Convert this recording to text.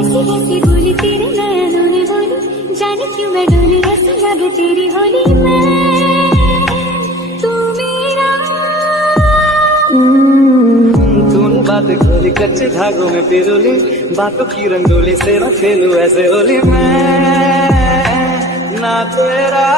ऐसी ऐसी बोली तेरे नयनों ने बोली, जाने क्यों मैं डोली ऐसी लगे तेरी होली में तू मेरा। तूने बातें खोली कच्चे धागों में पिरोली, बातों की रंगोली से न खेलूं ऐसे होली मैं ना तेरा।